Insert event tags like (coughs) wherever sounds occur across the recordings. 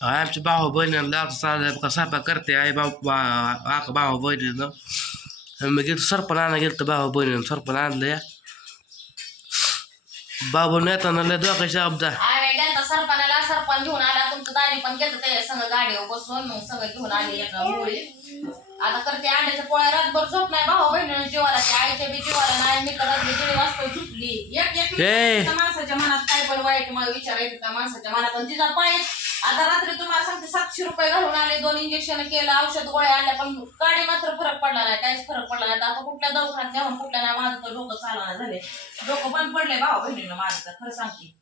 आहे आमच्या भाऊ बहिणीला चाललं का स्वयंपाक करते आई भाऊ बा आका भाऊ बहिणीनं मी गेलो सरपण आणा गेलं तर भाऊ बहिणीनं सरपण आणलं या बाबू येताना लय डोक्याच्या अब्दा आम्ही गेलता सरपणाला सरपण घेऊन आला तुमचं दारी पण गेलं त्याच्या संग गाडीवर बसून मग सगळं घेऊन आले एका मुळी आता करते अंड्याच्या पोळ्या रातभर झोप नाही भाऊ बहिणीनं जीवाला त्या आईच्या बी जीवाला नाही मी तर रात्री दीड वाजता झोपली एक एक ए. त्या माणसाच्या मनात काय पण वाईट मला विचारायचं त्या माणसाच्या मनात आणि तिचा पाय आता रात्री तुम्हाला सांगते सातशे रुपये घालून आले दोन इंजेक्शन केलं औषध गोळ्या आणल्या पण गाडी मात्र फरक पडला नाही काहीच फरक पडला नाही. आता कुठल्या दवाखान्यात नेऊन कुठल्या नाही माझं तर डोकं चालना झाले डोकं बंद पडले भाऊ बहिणीनं माझं तर खरं सांगते.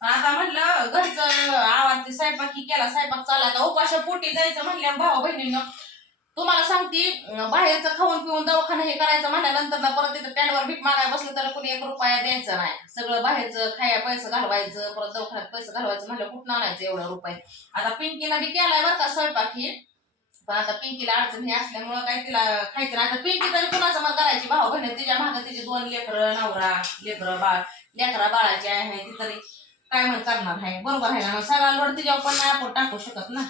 आता म्हणलं घरचं आवाज ते स्वयंपाकी केला स्वयंपाक चालला आता उपाशा पोटी जायचं म्हणल्या भाऊ बहिणीनं तुम्हाला सांगते बाहेरचं खाऊन पिऊन दवाखाना हे करायचं म्हणल्यानंतर ना परत तिथं टँडवर भीक मागायला बसलं तर कोणी एक रुपया द्यायचा नाही. सगळं बाहेरचं खाया पैसे घालवायचं परत दवाखान्यात पैसे घालवायचं म्हणलं कुठं आणायचं एवढं रुपये? आता पिंकीनं बी केलाय बरं का स्वयंपाक ही. पण आता पिंकीला अडचण हे असल्यामुळं काय तिला खायचं नाही. आता पिंकी तरी कुणाचं मग करायची भाऊ बहिणी तिच्या मागं तिचे दोन लेकरं नवरा लेकरं बाळ लेकरा बाळाची आहे ती तरी काय म्हण करणार आहे? बरोबर आहे ना? मग सगळा लोड तिच्यावर पण नाही आपण टाकू शकत ना?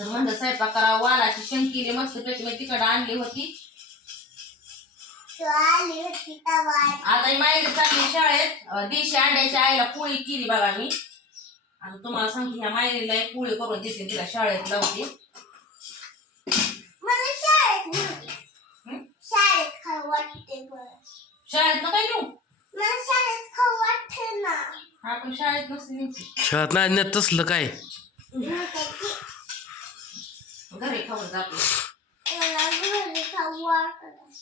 तर म्हणलं स्वयंपाक करा वालाची शंकीली मस्त पेटी मी तिकडं आणली होती. आता माहेर चालली शाळेत. देशी अंड्याच्या आईला पोळी केली बघा मी. आता तुम्हाला सांगते ह्या मायरीला एक पोळी करून देते तिला शाळेत लावते. मला शाळेत. हं? न काय नेऊ. मला शाळेत हा पण नसते शाळेत नाही तसलं काय? घरी खाऊन जातो मला घरी खाऊ वाटत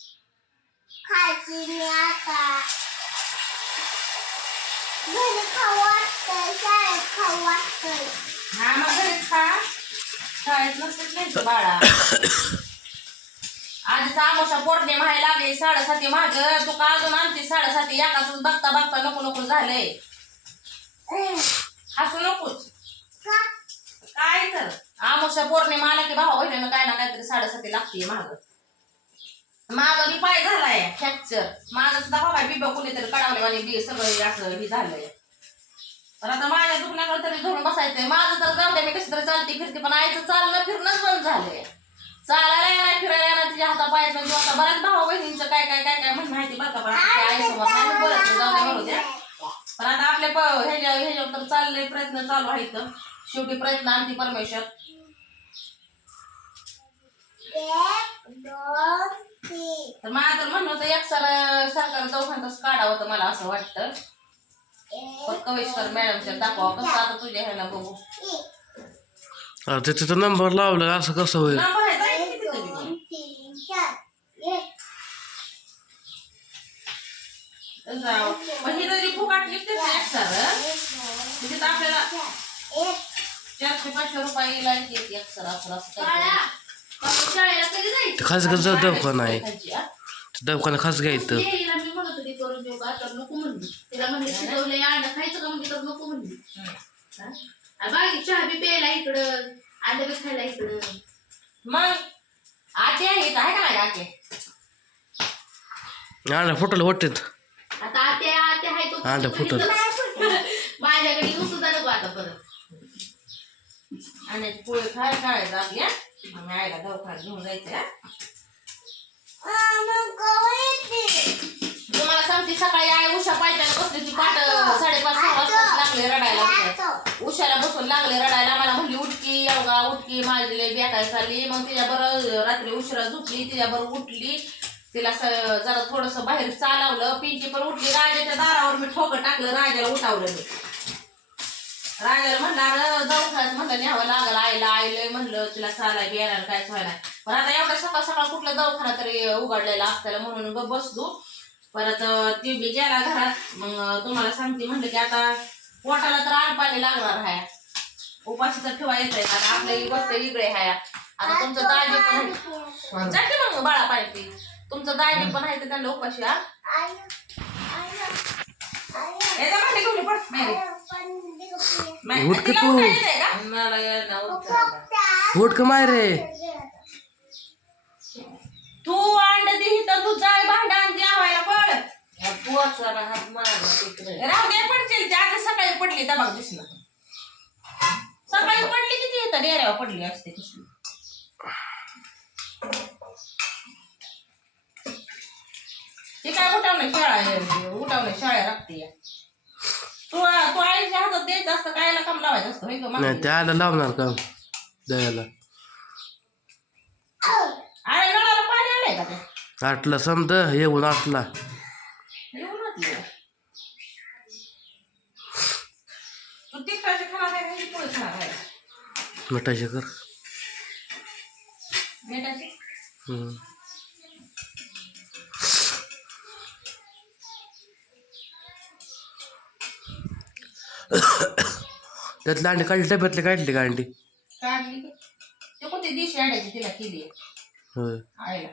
खायची मी आता घरी खाऊ वाटतंय शाळेत खाऊ वाटतंय हा मग घरीच खा शाळेत नसतेच न्यायचं बाळा आधीच आमोशा पौर्णिमा आहे लागली साडेसाती माग. तू का अजून आमची साडेसाती एकाच बघता बघता नको नको झालंय अं, (coughs) हसू नकोच. आमोशा पौर्णिमा आला की भावा बहिणीनं काय ना काहीतरी साडेसाती लागते माग. माग बी पाय झालाय फ्रॅक्चर माझं सुद्धा बाबा बिबा कुणीतरी कडावले आणि बी सगळं असं हे झालंय. पण आता माझ्या दुखण्याकडे तरी धरून बसायचंय. माझं तर जाऊ मी कशी तरी चालते फिरते पण आईचं चालणं फिरणंच बंद झालंय. चालायला येणार फिरायला येणार तिच्या हाता पायाचं जीव आता बऱ्याच भावा बहिणींचं काय काय काय काय म्हणून माहिती बरं का पण आता आई समोर नाही मी बोलत नाही, जाऊ म्हणू द्या पण आता आपले ह्याच्या ह्याच्यावर तर चाललंय प्रयत्न चालू आहेत. शेवटी प्रयत्न आणते परमेश्वर. तर मला तर म्हणणं होतं एक सर सरकार दवाखान्यातच काढावं होतं मला असं वाटतं. पण एक कवेश्वर मॅडमच्या दाखवा कसं आता तुझ्या ह्याला बघू. तिथं नंबर लावला असं कसं होईल? नंबर आहे तरी पण जाऊ. पण ही जरी फुकाट निघते ना एक सर? एक दोन म्हणजे तर आपल्याला चारशे पाचशे रुपयाला येते एक सर असं असं काहीतरी. शाळेला कधी जायचं खास कसं दवाखाना आहे. खायची, हा? दवाखाना खास घ्यायचं. खायचं चहा बी प्यायला इकडं अंडा बी खायला इकडं. मग? आते आहे का नाही आते? फुटलं वाटत. आता आते आते आहे तो. अंडा फुटल. माझ्याकडे सुद्धा नको आता परत. आणि पोळी खाय काय आपल्या आम्ही आईला दवाखान्यात घेऊन जायचं तुम्हाला सांगते सकाळी आई उषा पायथ्याला बसली ती पाट साडेपाच सहा वाजता लागले रडायला. उषा. उशाला बसून लागले रडायला मला म्हणली उठकी अवघा उठकी माझी लय बेकाय चालली. मग तिच्या बरं रात्री उशिरा झोपली तिच्या बरं उठली. तिला स- जरा थोडस बाहेर चालवलं. पिंकी पण उठली. राजाच्या दारावर मी ठोकं टाकलं राजाला उठावलं मी. राजाला म्हणणार दवाखान्यात म्हणलं न्यावं लागलं आईला आईला म्हणलं तिला चालाय येणार काय व्हायला पण आता एवढ्या सकाळ सकाळ कुठलं दवाखाना तरी उघडलेला असताना म्हणून ग बसलो. परत ती बी गेला घरात. मग तुम्हाला सांगते म्हणलं की आता पोटाला तर आण पाणी लागणार आहे उपाशी तर ठेवा येत आता आपल्या ही गोष्ट वेगळी आहे आता तुमचं दाजी पण आहे. जाते मग बाळा पाणी पी. तुमचं दाजी पण आहे तर त्यांना उपाशी हा. आय, आय, आय, याच्या भांडी घेऊन ये, पळ, मॅरी. आय, पण दिवशी. मॅरी, उठ की तिला तू. उठायला येतंय का? मला यायला उठायला. फक्त उठ का माय रे तू अंड दे तर तू जाय भांडा आणि जेवायला पळ राहू दे पडशील ती आता सकाळी पडली दबाग दिसला नुसतं डेऱ्यावर पडली असते कसली ते काय शाळा शाळा लागते तू तू आईच्या हातात द्यायचं असतं कायला काम लावायचं असतं होय गं नाही मागणी? त्याला लावणार का? द्यायला अरे नळाला पाणी आलंय का ते? आटला समज येऊन आटला. येऊन वाटलं तू तिखटाचे खाणार आहे का पोळी खाणार आहे? मिठाचे कर. मिठाचे? हम्म. (coughs) त्यातली अंडी काढली डब्यातली काढली का अंडी? काढली ते कोणती दिशी आणायची तिला केली? होय. आईला.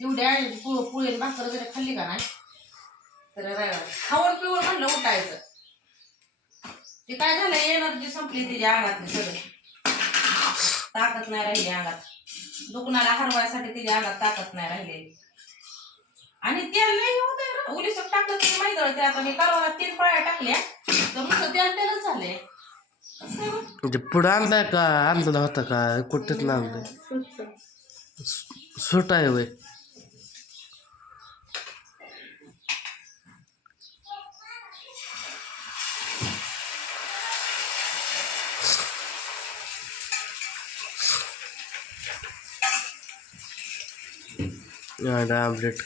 तेवढी आणायची पुळ पुळी भाकर वगैरे खाल्ली का नाही? तर राहिलं. खाऊन पिऊन म्हणलं उठायचं. ते काय झालं एनर्जी संपली तिच्या सगळं. ताकद नाही राहिली अंगात. दुखणाला हरवायसाठी तिच्या अंगात ताकद नाही राहिलेली. आणि तेल नाही होत ना. उलीसक टाकलं तरी माहिती होतं आता मी कालवाला तीन पळ्या टाकल्या तर मग तेल तेलच झालंय कसं काय बरं? म्हणजे पुढं आणलाय का? आणलेला होता का? कुठेच ना आणलंय? सुट आहे वय आमलेट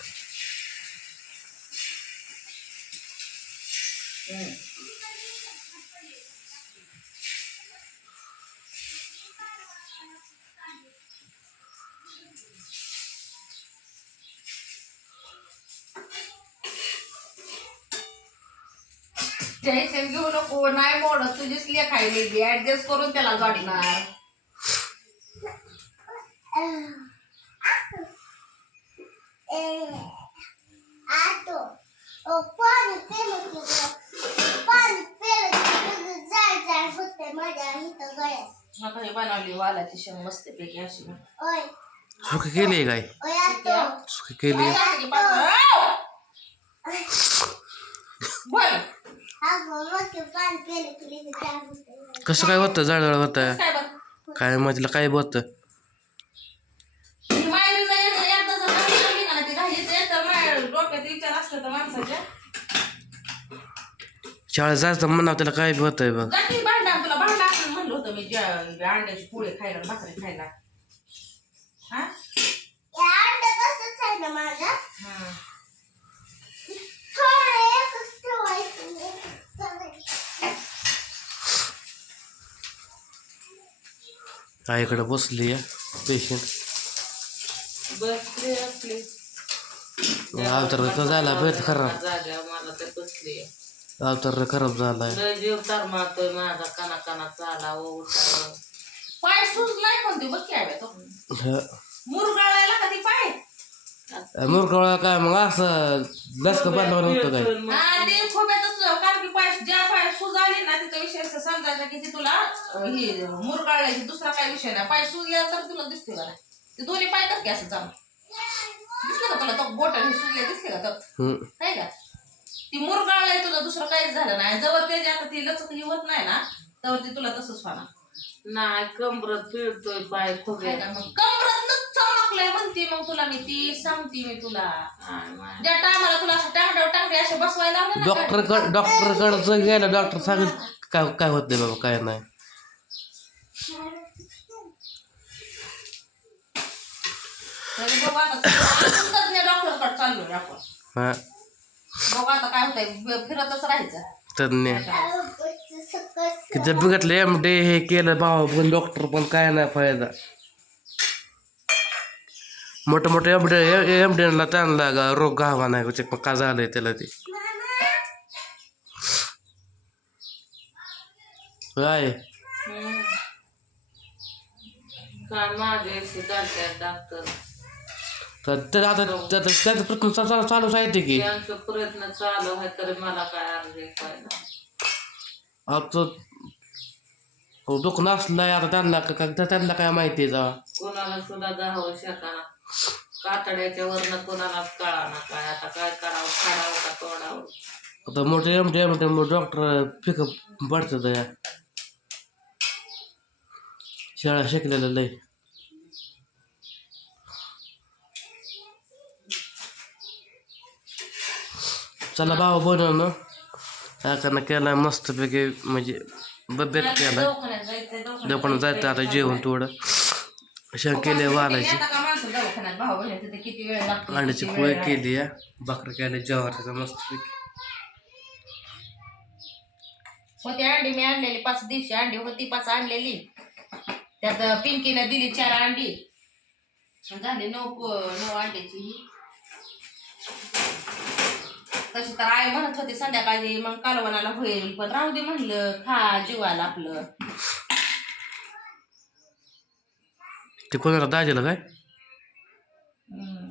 टेन्शन घेऊ नको. नाही मोडत. तुझीच लेख आहे मी ऍडजस्ट करून त्याला जोडणार. हे बनवली वालाची शेंग मस्त पैकी अशी. सुकी केली काय? सुकी केली! बोल. कसं काय होतं? जळजळ होतं. काय बरं? काय मधलं काय होतं? ती माहेरी नाही येत, एकदा जर घाली आली का ना, ती घालीच येत, तर माझ्या डोक्यात विचार असतं तर माणसाच्या शाळेत जायचं म्हणावं त्याला काय बी होतंय बघ. जाती भांडा तुला भांडा असं म्हणलं होतं मी ज्या अंड्याची पोळी खायला भाकरी खायला हा आईकडे बसली या पेशंट अवतार तर झाला बेत खराब अवतार खराब झालाय. पाय सुजलाय बघ मुरगाळायला कधी पाय? मुरकळा काय मग असं लसक बांधवर होतं काय? ज्या पाय सूज आली ना तिचा विषय असं समजायचा की ती तुला अं, ही मुरगाळायची दुसरा काय विषय नाही. पाय सुजल्या तर तुला दिसते का नाही? ते दोन्ही पाय कसं असं चालू दिसलं का तुला? तो बोट हे सुजले दिसले का तर हम्म. काय का? ती मुरगाळलाय तुला दुसरं काहीच झालं नाही. जवळ ते जे आता ती लचक ही होत नाही ना तेव्हा ती तुला तसंच होणार. नाही कमरत पिळतोय पाय काय खोबे का? मग कमरातनं चमकलंय म्हणते मग तुला मी ती सांगते मी तुला. ज्या टायमाला तुला असं टांगड्यावर टांगडे असे बसवायला लावले ना डॉक्टर कड डॉक्टर कडचं गेलं डॉक्टर सांगितलं काय काय होत नाही बाबा काय नाही. तरी बघू आता आपण तज्ञ डॉक्टरकडे चाललोय आपण. हा. बघू आता काय होतंय फिरतच राहायचं. तज्ञ. अगं, सकस किती बघितलं एम डे हे केलं भाव पण डॉक्टर पण काय नाही फायदा. मोठं मोठं एम डे एम डेला त्यांना गा- रोग घावा नाही म्हणजे मग काय झालंय त्याला ते? काय? तर ते आता त्याचं प्रश्न चा- चा- चालूच आहे ते की. त्यांचा प्रयत्न चालू आहे तरी मला काय अर्ज काय नाही. आता दुखणं असलं आता त्यांना का- का- त्यांना काय माहिती आहे जा? कोणाला सुद्धा जावं शकाना. कातड्याच्या वरनं कोणालाच कळाना काय? आता काय करावं? खाडावं का तोडावं? आता मोठे एम डी डॉक्टर पिकअप पडतात या शाळा शिकलेलं लय. चला भाऊ बनवणं काकांना केला मस्तपैकी म्हणजे बब्यात केला. दवाखान्यात जायचंय दवाखान्यात जायचं आता जेवण थोडं शेंग केले वालायचे भाऊ बहिणी तिथे किती वेळ लागतो अंड्याची किती पोळी केली या भाकरी केल्या जेवायचं मस्तपैकी होती अंडी मी आणलेली पाच दिवशी अंडी होती पाच आणलेली. त्यात पिंकीने दिली चार अंडी. झाली नऊ नऊ अंड्याची. ही तशी तर आई म्हणत होती संध्याकाळी मग कालवणाला होईल पण राहू दे म्हणलं खा जीवाला आपलं. ते कोणाला दाजीला काय? हम्म.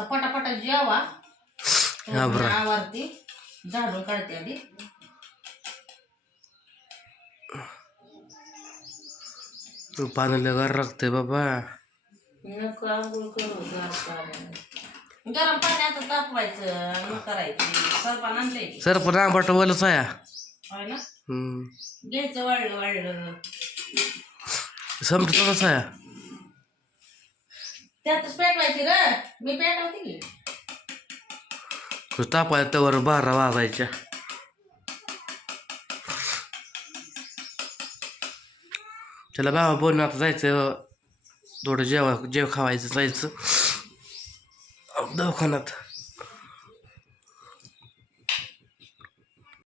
आता पटापटा जेवा हा, बरं. आवारती झाडून काढते आधी पाण्याला गार लागतंय बाबा नको आंघोळ करू गार पाण्याने. गरम पाण्यात तापवायचं आणि करायची सरपान आणलंय की. सर पण आंबट वलच आहे होय ना हम्म. घ्यायचं वाळलं वाळलं समजा तसंच आहे त्यातच पेटवायची र. मी पेटवते की? तापाय तवर बारा वाजायच्या. त्याला बाबा बोलून आता जायचं. थोडं जेवा जेव खावायचं जायचं. दवाखान्यात.